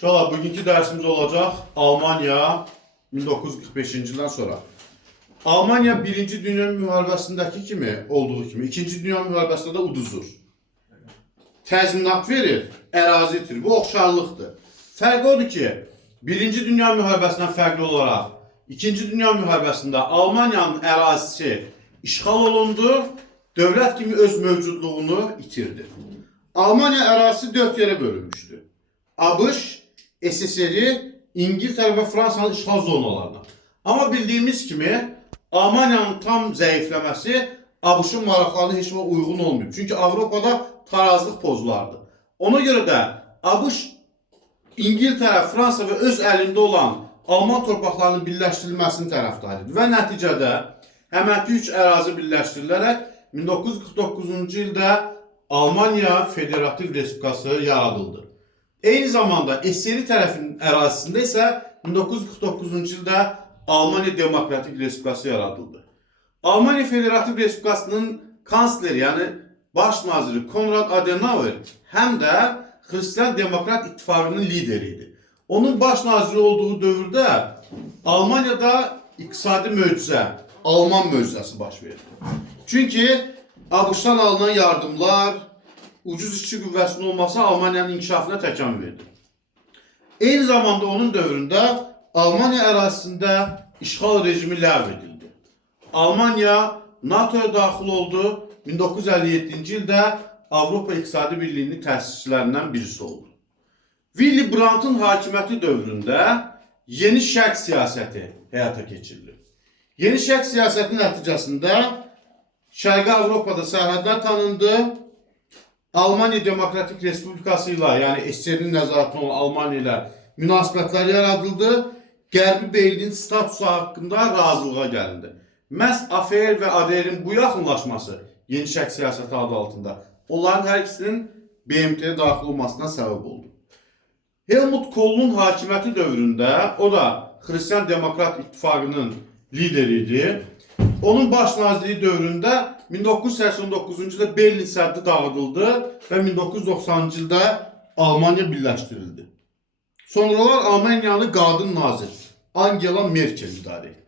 İnşallah bugünkü dersimiz olacak Almanya 1945 ildən sonra. Almanya 1. Dünya müharibəsindəki kimi olduğu kimi 2. Dünya müharibəsində də uduzur. Təzminat verir, ərazi itirir. Bu oxşarlıqdır. Fərq odur ki, 1. Dünya müharibəsindən fərqli olaraq 2. Dünya müharibəsində Almanyanın ərazisi işğal olundu, dövlət kimi öz mövcudluğunu itirdi. Almanya ərazisi 4 yerə bölünmüşdü. ABŞ, SSR, İngiltərə və Fransanın işğal zonalarına. Amma bildiyimiz kimi Almanyanın tam zəifləməsi ABŞ-ın maraqlarına heç vaxt uyğun olmuyor. Çünki Avropada tarazlıq pozulardı. Ona görə də ABŞ, İngiltərə, Fransa və öz əlində olan Alman torpaqlarının birləşdirilməsinin tərəfdarıdır. Və nəticədə həmənki 3 ərazi birləşdirilərək 1949-cu ildə Almanya Federativ Respublikası yaradıldı. Eyni zamanda SSR tərəfinin ərazisində isə 1949-cu ildə Almanya Demokratik Respublikası yaradıldı. Almanya Federativ Respublikasının kansleri, yəni baş naziri Konrad Adenauer həm də Hristiyan Demokrat İttifaqının lideri idi. Onun baş naziri olduğu dövrdə Almanyada iqtisadi möcüzə, Alman möcüzəsi baş verdi. Çünki ABŞ-dan alınan yardımlar, ucuz işçi qüvvəsinin olması Almanyanın inkişafına təkan verdi. Eyni zamanda onun dövründə Almanya ərazisində işğal rejimi ləğv edildi. Almanya NATO'ya daxil oldu. 1957-ci ildə Avropa İqtisadi Birliyinin təsisçilərindən birisi oldu. Willy Brandt'ın hakimiyyəti dövründə yeni şərq siyasəti həyata keçirilir. Yeni şərq siyasətinin nəticəsində Şərqi Avropada sərhədlər tanındı. Almanya Demokratik Respublikası ilə, yəni SSR-nin nəzarətində olan Almanya ilə münasibətlər yaradıldı. Qərbi Berlin statusu haqqında razılığa gəlindi. Məhz AFR və ADR-in bu yaxınlaşması yeni şərq siyasəti adı altında onların hər ikisinin BMT-yə daxil olmasına səbəb oldu. Helmut Kohl'un hakimiyyəti dövründə, o da Hristiyan Demokrat İttifaqının lideri idi. Onun baş nazirliyi dövründə 1989-cu ildə Berlin səddi dağıdıldı və 1990-cı ildə Almanya birləşdirildi. Sonralar Almanyanı qadın nazir Angela Merkel idarə etdi.